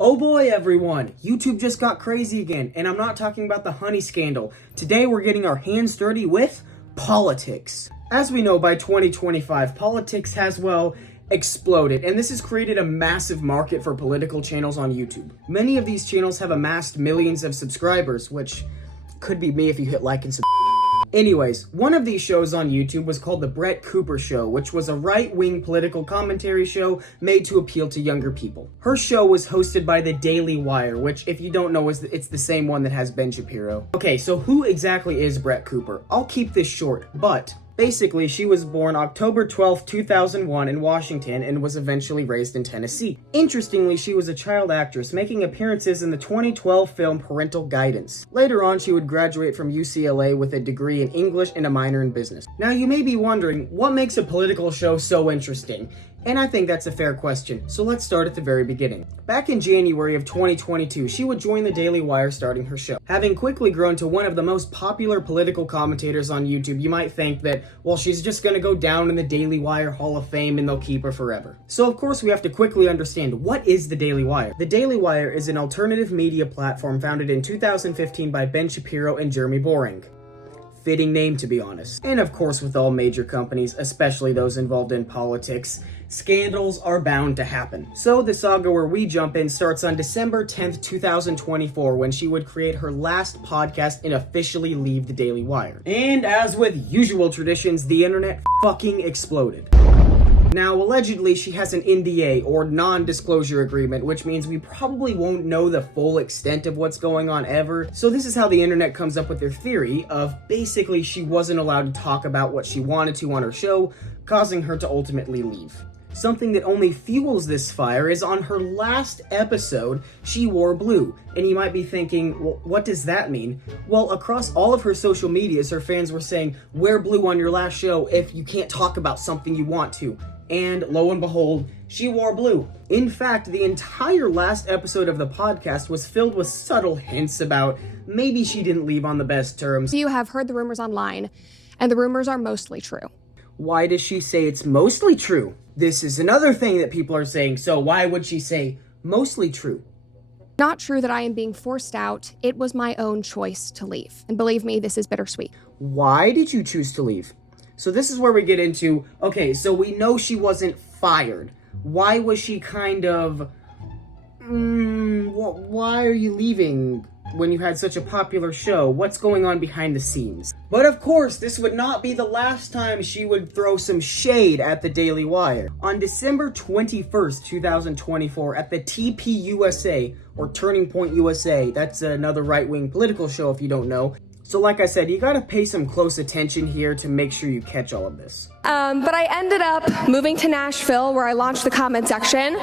Oh boy, everyone! YouTube just got crazy again, and I'm not talking about the honey scandal. Today we're getting our hands dirty with politics. As we know, by 2025, politics has, well, exploded, and this has created a massive market for political channels on YouTube. Many of these channels have amassed millions of subscribers, which could be me if you hit like and subscribe. Anyways, one of these shows on YouTube was called The Bbrettcooper Show, which was a right-wing political commentary show made to appeal to younger people. Her show was hosted by The Daily Wire, which, if you don't know, it's the same one that has Ben Shapiro. Okay, so who exactly is Bbrettcooper? I'll keep this short, but basically, she was born October 12, 2001 in Washington and was eventually raised in Tennessee. Interestingly, she was a child actress, making appearances in the 2012 film Parental Guidance. Later on, she would graduate from UCLA with a degree in English and a minor in business. Now, you may be wondering, what makes a political show so interesting? And I think that's a fair question, so let's start at the very beginning. Back in January of 2022, she would join The Daily Wire starting her show. Having quickly grown to one of the most popular political commentators on YouTube, you might think that, well, she's just gonna go down in the Daily Wire Hall of Fame and they'll keep her forever. So of course we have to quickly understand, what is The Daily Wire? The Daily Wire is an alternative media platform founded in 2015 by Ben Shapiro and Jeremy Boring. Fitting name, to be honest. And of course, with all major companies, especially those involved in politics, scandals are bound to happen. So the saga where we jump in starts on December 10th, 2024, when she would create her last podcast and officially leave the Daily Wire. And as with usual traditions, the internet fucking exploded. Now, allegedly, she has an NDA, or non-disclosure agreement, which means we probably won't know the full extent of what's going on ever. So this is how the internet comes up with their theory of basically she wasn't allowed to talk about what she wanted to on her show, causing her to ultimately leave. Something that only fuels this fire is on her last episode, she wore blue. And you might be thinking, well, what does that mean? Well, across all of her social medias, her fans were saying, wear blue on your last show if you can't talk about something you want to. And lo and behold, she wore blue. In fact, the entire last episode of the podcast was filled with subtle hints about maybe she didn't leave on the best terms. You have heard the rumors online, and the rumors are mostly true. Why does she say it's mostly true? This is another thing that people are saying, so why would she say mostly true? Not true that I am being forced out. It was my own choice to leave. And believe me, this is bittersweet. Why did you choose to leave? So this is where we get into, okay, so we know she wasn't fired. Why was she kind of, why are you leaving when you had such a popular show? What's going on behind the scenes? But of course, this would not be the last time she would throw some shade at the Daily Wire. On December 21st, 2024, at the TPUSA, or Turning Point USA, that's another right-wing political show if you don't know. So like I said, you gotta pay some close attention here to make sure you catch all of this. But I ended up moving to Nashville where I launched the comment section,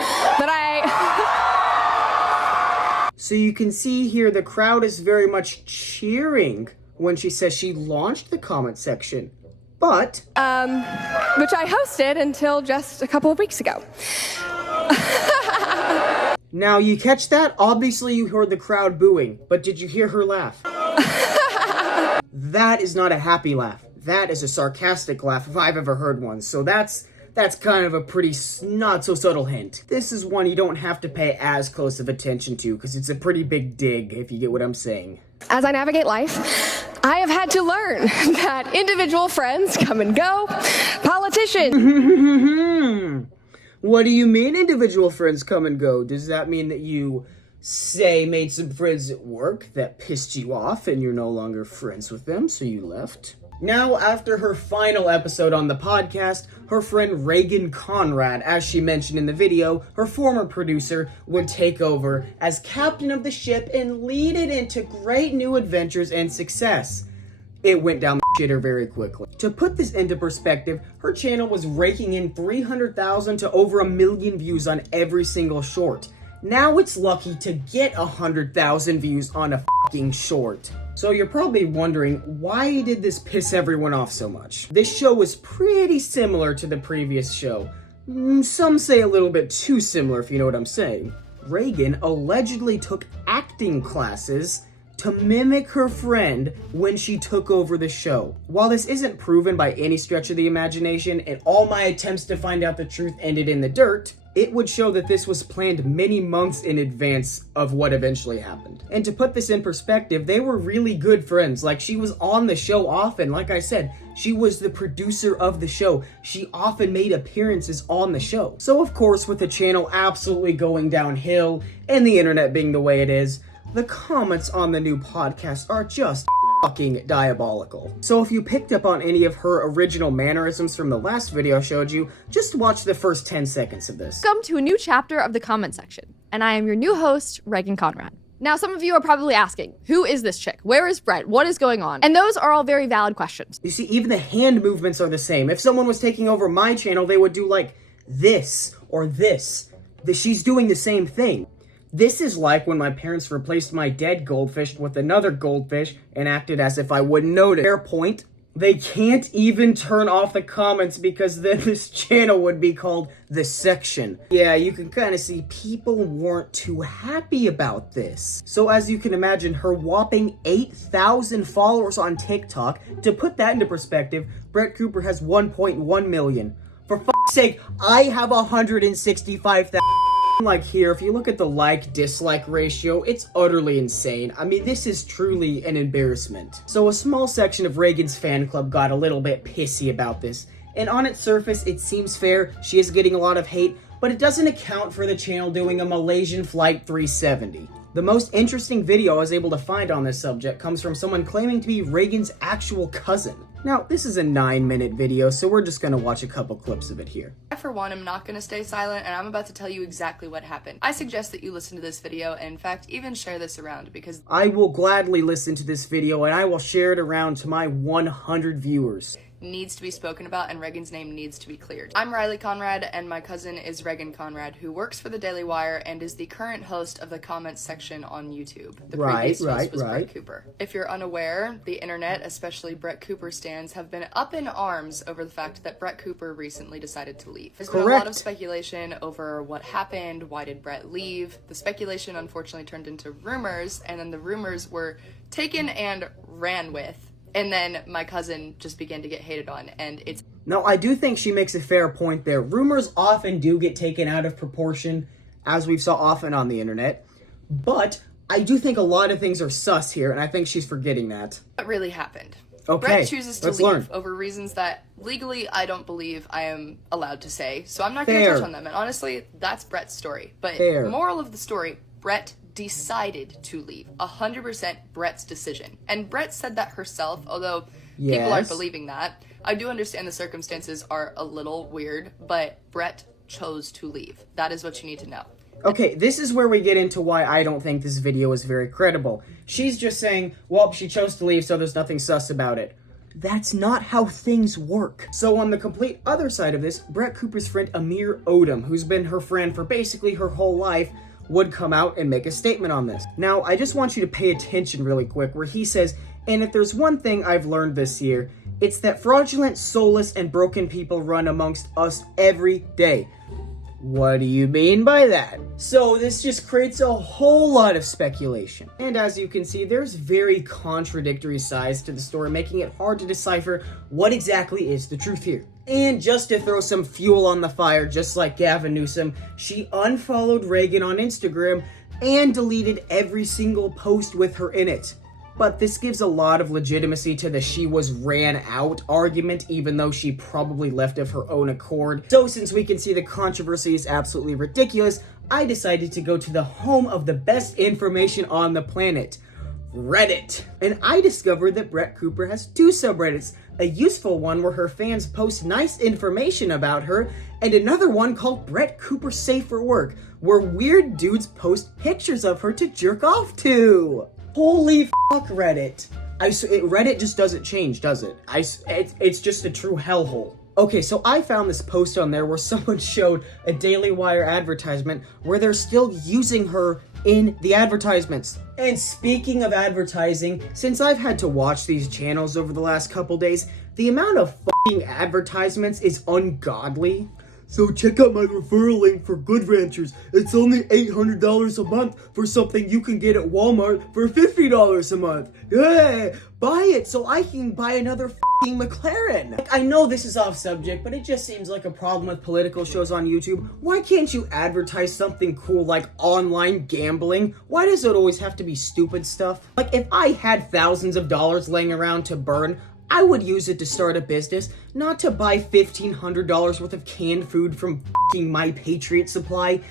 So you can see here the crowd is very much cheering when she says she launched the comment section. But which I hosted until just a couple of weeks ago. Now you catch that? Obviously you heard the crowd booing, but did you hear her laugh? That is not a happy laugh. That is a sarcastic laugh if I've ever heard one. So that's kind of a pretty not so subtle hint. This is one you don't have to pay as close of attention to because it's a pretty big dig, if you get what I'm saying. As I navigate life, I have had to learn that individual friends come and go. Politicians. What do you mean individual friends come and go? Does that mean that you, say, made some friends at work that pissed you off and you're no longer friends with them, so you left? Now, after her final episode on the podcast, her friend Reagan Conrad, as she mentioned in the video, her former producer, would take over as captain of the ship and lead it into great new adventures and success. It went down the shitter very quickly. To put this into perspective, her channel was raking in 300,000 to over 1 million views on every single short. Now it's lucky to get 100,000 views on a fucking short. So you're probably wondering, why did this piss everyone off so much? This show was pretty similar to the previous show. Some say a little bit too similar, if you know what I'm saying. Reagan allegedly took acting classes to mimic her friend when she took over the show. While this isn't proven by any stretch of the imagination, and all my attempts to find out the truth ended in the dirt, it would show that this was planned many months in advance of what eventually happened. And to put this in perspective, they were really good friends. Like, she was on the show often. Like I said, she was the producer of the show. She often made appearances on the show. So of course, with the channel absolutely going downhill and the internet being the way it is, the comments on the new podcast are just fucking diabolical. So if you picked up on any of her original mannerisms from the last video I showed you, just watch the first 10 seconds of this. Welcome to a new chapter of the comment section, and I am your new host, Reagan Conrad. Now, some of you are probably asking, who is this chick? Where is Brett? What is going on? And those are all very valid questions. You see, even the hand movements are the same. If someone was taking over my channel, they would do like this or this. She's doing the same thing. This is like when my parents replaced my dead goldfish with another goldfish and acted as if I wouldn't notice. Fair point. They can't even turn off the comments because then this channel would be called The Section. Yeah, you can kind of see people weren't too happy about this. So as you can imagine, her whopping 8,000 followers on TikTok, to put that into perspective, Bbrettcooper has 1.1 million. For fuck's sake, I have 165,000. Like here, if you look at the like-dislike ratio, it's utterly insane. I mean, this is truly an embarrassment. So a small section of Reagan's fan club got a little bit pissy about this. And on its surface, it seems fair. She is getting a lot of hate, but it doesn't account for the channel doing a Malaysian Flight 370. The most interesting video I was able to find on this subject comes from someone claiming to be Reagan's actual cousin. Now, this is a 9-minute video, so we're just gonna watch a couple clips of it here. I, for one, am not gonna stay silent, and I'm about to tell you exactly what happened. I suggest that you listen to this video, and in fact, even share this around, because I will gladly listen to this video, and I will share it around to my 100 viewers. Needs to be spoken about, and Reagan's name needs to be cleared. I'm Riley Conrad, and my cousin is Reagan Conrad, who works for the Daily Wire and is the current host of the comments section on YouTube. The previous host was Bbrettcooper. If you're unaware, the internet, especially Bbrettcooper stans, have been up in arms over the fact that Bbrettcooper recently decided to leave. There's been a lot of speculation over what happened, why did Brett leave. The speculation unfortunately turned into rumors, and then the rumors were taken and ran with. And then my cousin just began to get hated on, and it's... Now, I do think she makes a fair point there. Rumors often do get taken out of proportion, as we've saw often on the internet. But I do think a lot of things are sus here, and I think she's forgetting that. What really happened? Okay, Brett chooses to leave learn. over reasons that legally I don't believe I am allowed to say, so I'm not going to touch on them. And honestly, that's Brett's story. But moral of the story, Brett decided to leave. 100% Brett's decision. And Brett said that herself, although people aren't believing that. I do understand the circumstances are a little weird, but Brett chose to leave. That is what you need to know. Okay, this is where we get into why I don't think this video is very credible. She's just saying, well, she chose to leave, so there's nothing sus about it. That's not how things work. So on the complete other side of this, Bbrettcooper's friend Amir Odom, who's been her friend for basically her whole life, would come out and make a statement on this. Now, I just want you to pay attention really quick, where he says, and if there's one thing I've learned this year, it's that fraudulent, soulless, and broken people run amongst us every day. What do you mean by that? So this just creates a whole lot of speculation. And as you can see, there's very contradictory sides to the story, making it hard to decipher what exactly is the truth here. And just to throw some fuel on the fire, just like Gavin Newsom, she unfollowed Reagan on Instagram and deleted every single post with her in it. But this gives a lot of legitimacy to the she was ran out argument, even though she probably left of her own accord. So since we can see the controversy is absolutely ridiculous, I decided to go to the home of the best information on the planet, Reddit. And I discovered that Bbrettcooper has 2 subreddits, a useful one where her fans post nice information about her, and another one called Bbrettcooper Safe for Work, where weird dudes post pictures of her to jerk off to. Holy fuck, Reddit. Reddit just doesn't change, does it? It's just a true hellhole. Okay, so I found this post on there where someone showed a Daily Wire advertisement where they're still using her in the advertisements. And speaking of advertising, since I've had to watch these channels over the last couple days, the amount of fucking advertisements is ungodly. So check out my referral link for Good Ranchers. It's only $800 a month for something you can get at Walmart for $50 a month. Hey, buy it so I can buy another f***ing McLaren. Like, I know this is off subject, but it just seems like a problem with political shows on YouTube. Why can't you advertise something cool like online gambling? Why does it always have to be stupid stuff? Like, if I had thousands of dollars laying around to burn, I would use it to start a business, not to buy $1,500 worth of canned food from f***ing My Patriot Supply.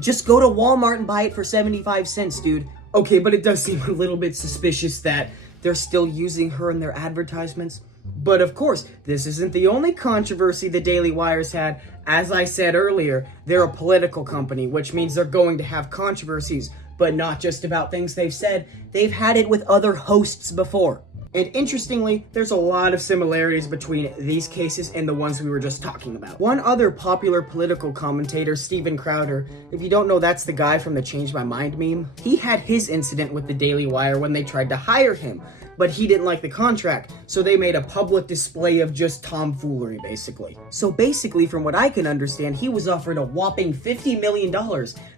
Just go to Walmart and buy it for 75 cents, dude. Okay, but it does seem a little bit suspicious that they're still using her in their advertisements. But of course, this isn't the only controversy the Daily Wire's had. As I said earlier, they're a political company, which means they're going to have controversies, but not just about things they've said. They've had it with other hosts before. And interestingly, there's a lot of similarities between these cases and the ones we were just talking about. One other popular political commentator, Steven Crowder, if you don't know, that's the guy from the Change My Mind meme. He had his incident with the Daily Wire when they tried to hire him, but he didn't like the contract, so they made a public display of just tomfoolery, basically. So basically, from what I can understand, he was offered a whopping $50 million.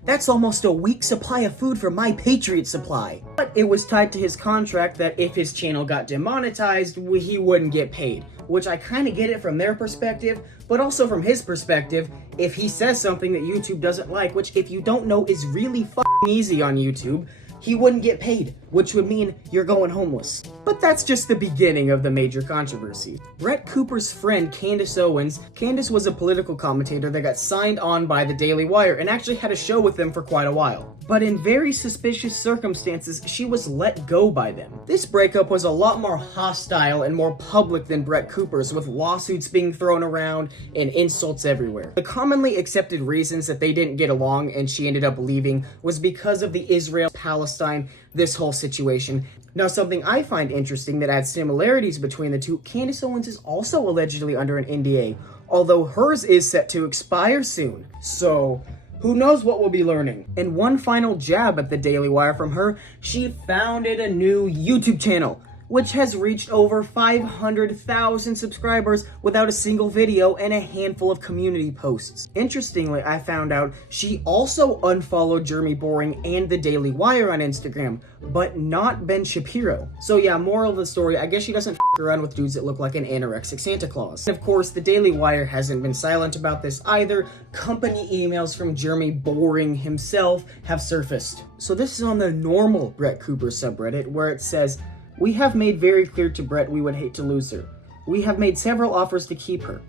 That's almost a week's supply of food from My Patriot Supply. But it was tied to his contract that if his channel got demonetized, he wouldn't get paid. Which I kind of get it from their perspective, but also from his perspective, if he says something that YouTube doesn't like, which if you don't know is really f***ing easy on YouTube, he wouldn't get paid, which would mean you're going homeless. But that's just the beginning of the major controversy. Bbrettcooper's friend Candace Owens, Candace was a political commentator that got signed on by the Daily Wire and actually had a show with them for quite a while. But in very suspicious circumstances, she was let go by them. This breakup was a lot more hostile and more public than Bbrettcooper's, with lawsuits being thrown around and insults everywhere. The commonly accepted reasons that they didn't get along and she ended up leaving was because of the Israel-Palestine, this whole situation. Now, something I find interesting that adds similarities between the two, Candace Owens is also allegedly under an NDA, although hers is set to expire soon. So, who knows what we'll be learning? And one final jab at the Daily Wire from her, she founded a new YouTube channel, which has reached over 500,000 subscribers without a single video and a handful of community posts. Interestingly, I found out she also unfollowed Jeremy Boring and the Daily Wire on Instagram, but not Ben Shapiro. So yeah, moral of the story, I guess she doesn't f*** around with dudes that look like an anorexic Santa Claus. And of course, the Daily Wire hasn't been silent about this either. Company emails from Jeremy Boring himself have surfaced. So this is on the normal Bbrettcooper subreddit, where it says, "We have made very clear to Brett we would hate to lose her. We have made several offers to keep her."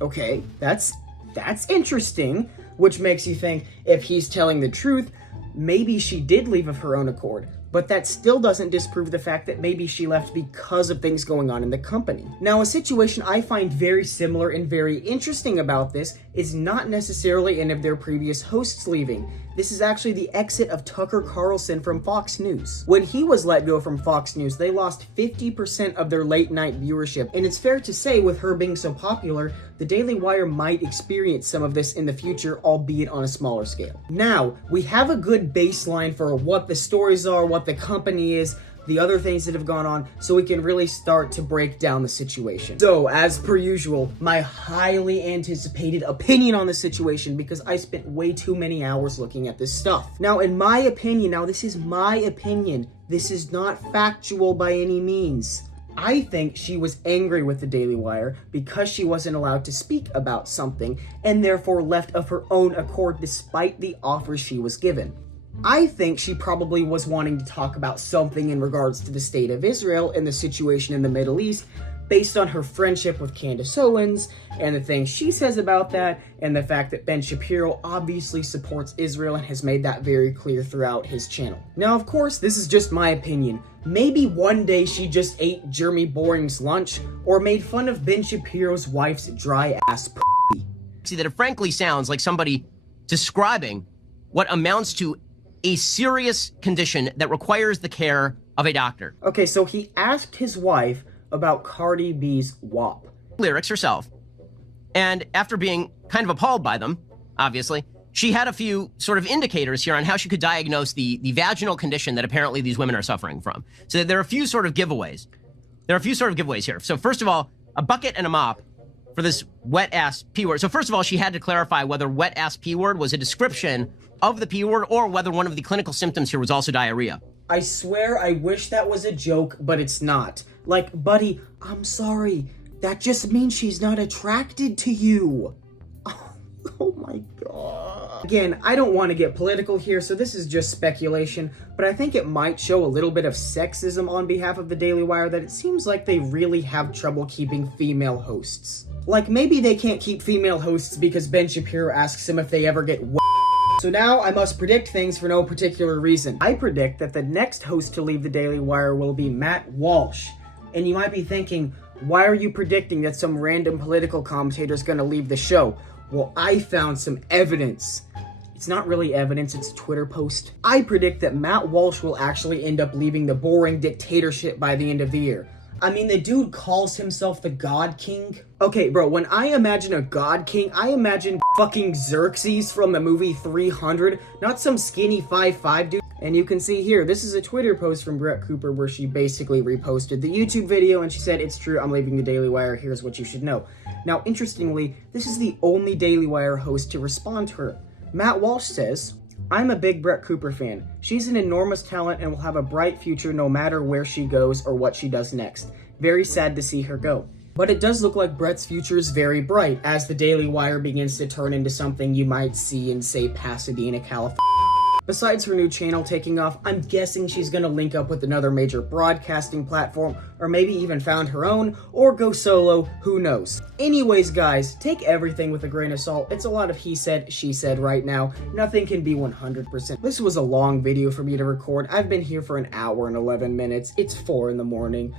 Okay, that's interesting, which makes you think if he's telling the truth, maybe she did leave of her own accord. But that still doesn't disprove the fact that maybe she left because of things going on in the company. Now, a situation I find very similar and very interesting about this is not necessarily any of their previous hosts leaving. This is actually the exit of Tucker Carlson from Fox News. When he was let go from Fox News, they lost 50% of their late night viewership. And it's fair to say, with her being so popular, the Daily Wire might experience some of this in the future, albeit on a smaller scale. Now, we have a good baseline for what the stories are, what the company is, the other things that have gone on, so we can really start to break down the situation. So, as per usual, my highly anticipated opinion on the situation, because I spent way too many hours looking at this stuff. Now, in my opinion, this is my opinion, this is not factual by any means. I think she was angry with the Daily Wire because she wasn't allowed to speak about something, and therefore left of her own accord despite the offers she was given. I think she probably was wanting to talk about something in regards to the state of Israel and the situation in the Middle East, based on her friendship with Candace Owens, and the things she says about that, and the fact that Ben Shapiro obviously supports Israel and has made that very clear throughout his channel. Now, of course, this is just my opinion. Maybe one day she just ate Jeremy Boring's lunch, or made fun of Ben Shapiro's wife's dry-ass p***. See, that it frankly sounds like somebody describing what amounts to a serious condition that requires the care of a doctor. Okay, so he asked his wife about Cardi B's WAP. Lyrics herself. And after being kind of appalled by them, obviously, she had a few sort of indicators here on how she could diagnose the vaginal condition that apparently these women are suffering from. So there are a few sort of giveaways. Here. So first of all, a bucket and a mop for this wet-ass P word. So first of all, she had to clarify whether wet-ass P word was a description of the P word or whether one of the clinical symptoms here was also diarrhea. I swear I wish that was a joke, but it's not. Like, buddy, I'm sorry. That just means she's not attracted to you. Oh my god. Again, I don't want to get political here, so this is just speculation, but I think it might show a little bit of sexism on behalf of the Daily Wire that it seems like they really have trouble keeping female hosts. Like, maybe they can't keep female hosts because Ben Shapiro asks them if they ever get So now I must predict things for no particular reason. I predict that the next host to leave the Daily Wire will be Matt Walsh. And you might be thinking, why are you predicting that some random political commentator is going to leave the show? Well, I found some evidence. It's not really evidence, it's a Twitter post. I predict that Matt Walsh will actually end up leaving the boring dictatorship by the end of the year. I mean, the dude calls himself the God King. Okay, bro, when I imagine a God King, I imagine fucking Xerxes from the movie 300, not some skinny 5'5" dude. And you can see here, this is a Twitter post from Bbrettcooper where she basically reposted the YouTube video and she said, "It's true, I'm leaving the Daily Wire, here's what you should know." Now, interestingly, this is the only Daily Wire host to respond to her. Matt Walsh says, "I'm a big Bbrettcooper fan. She's an enormous talent and will have a bright future no matter where she goes or what she does next. Very sad to see her go." But it does look like Brett's future is very bright as the Daily Wire begins to turn into something you might see in, say, Pasadena, California. Besides her new channel taking off, I'm guessing she's gonna link up with another major broadcasting platform, or maybe even found her own, or go solo, who knows. Anyways, guys, take everything with a grain of salt. It's a lot of he said, she said right now. Nothing can be 100%. This was a long video for me to record. I've been here for an hour and 11 minutes. It's 4 in the morning.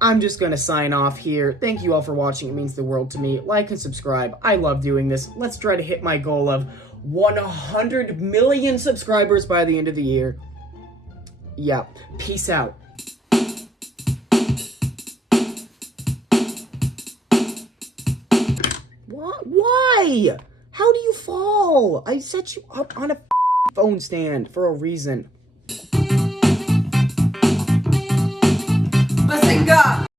I'm just gonna sign off here. Thank you all for watching. It means the world to me. Like and subscribe. I love doing this. Let's try to hit my goal of 100 million subscribers by the end of the year. Yeah, peace out. What? Why? How do you fall? I set you up on a phone stand for a reason. Bazinga!